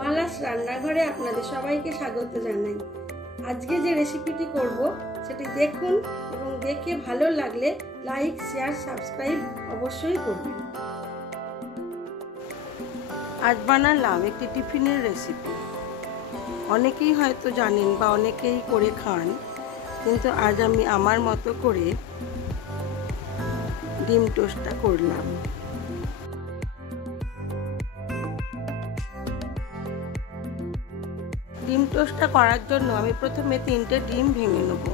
মালাস রান্নাঘরে আপনাদের সবাইকে স্বাগত জানাই। আজকে যে রেসিপিটি করব সেটি দেখুন এবং দেখে ভালো লাগলে লাইক, শেয়ার, সাবস্ক্রাইব অবশ্যই করবেন। আজ বানালাম একটি টিফিনের রেসিপি। অনেকেই হয়তো জানেন বা অনেকেই করে খান, কিন্তু আজ আমি আমার মতো করে ডিম টোস্টটা করলাম। ডিম টোস্টটা করার জন্য আমি প্রথমে 3টে ডিম ভেঙে নেব।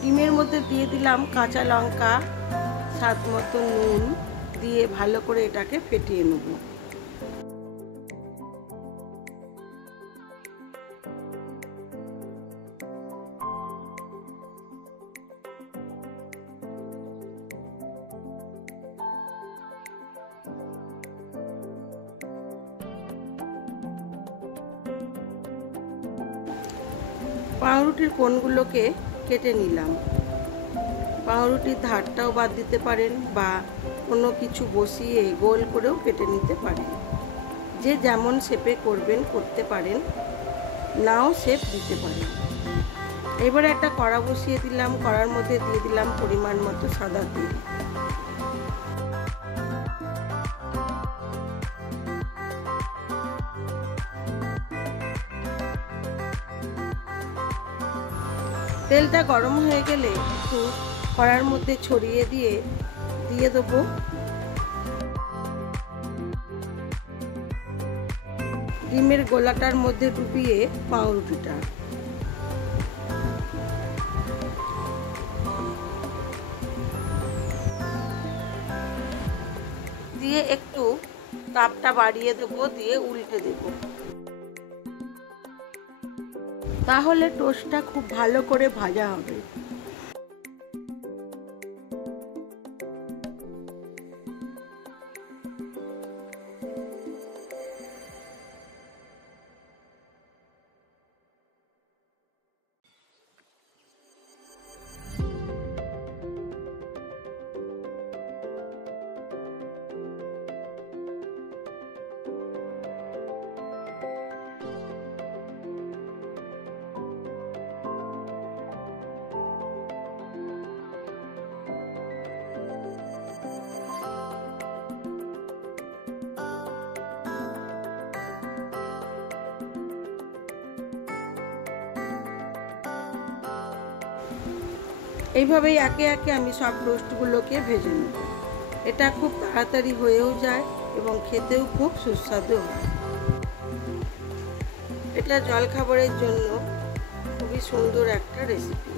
ডিমের মধ্যে দিয়ে দিলাম কাঁচা লঙ্কা, স্বাদ মতো নুন দিয়ে ভালো করে এটাকে ফেটিয়ে নেব। পাউরুটির কোণগুলোকে কেটে নিলাম। পাউরুটির ধারটাও বাদ দিতে পারেন বা কোনো কিছু বসিয়ে গোল করেও কেটে নিতে পারেন। যে যেমন শেপে করবেন করতে পারেন, নাও শেপ দিতে পারেন। এবারে একটা কড়া বসিয়ে দিলাম। কড়ার মধ্যে দিয়ে দিলাম পরিমাণ মতো সাদা তেল। তেলটা গরম হয়ে গেলে একটু কড়ার মধ্যে ছড়িয়ে দিয়ে দেবো ডিমের গোলাটার মধ্যে ডুবিয়ে পাউরুটিটা। দিয়ে একটু তাপটা বাড়িয়ে দেবো, দিয়ে উল্টে দেবো। তাহলে টোস্টটা খুব ভালো করে ভাজা হবে। এইভাবেই একে একে আমি সব টোস্টগুলোকে ভেজে নেব। এটা খুব তাড়াতাড়ি হয়েও যায় এবং খেতেও খুব সুস্বাদু হয়। এটা জলখাবারের জন্য খুবই সুন্দর একটা রেসিপি।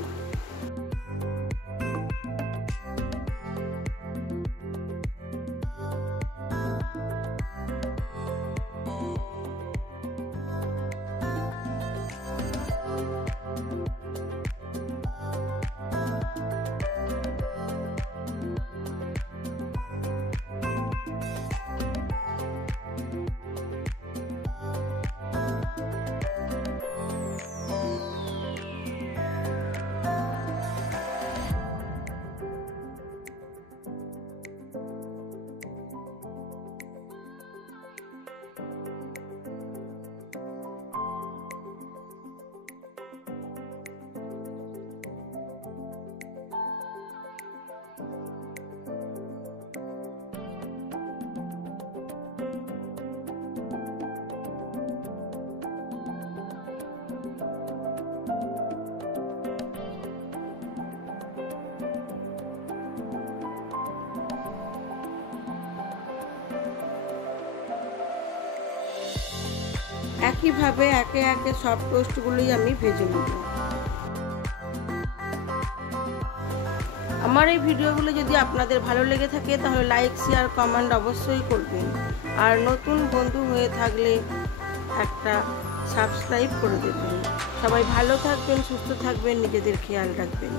একইভাবে একে একে সব টোস্টগুলোই আমি ভেজে নেব। আমার এই ভিডিওগুলো যদি আপনাদের ভালো লেগে থাকে তাহলে লাইক, শেয়ার, কমেন্ট অবশ্যই করবেন। আর নতুন বন্ধু হয়ে থাকলে একটা সাবস্ক্রাইব করে দেবেন। সবাই ভালো থাকবেন, সুস্থ থাকবেন, নিজেদের খেয়াল রাখবেন।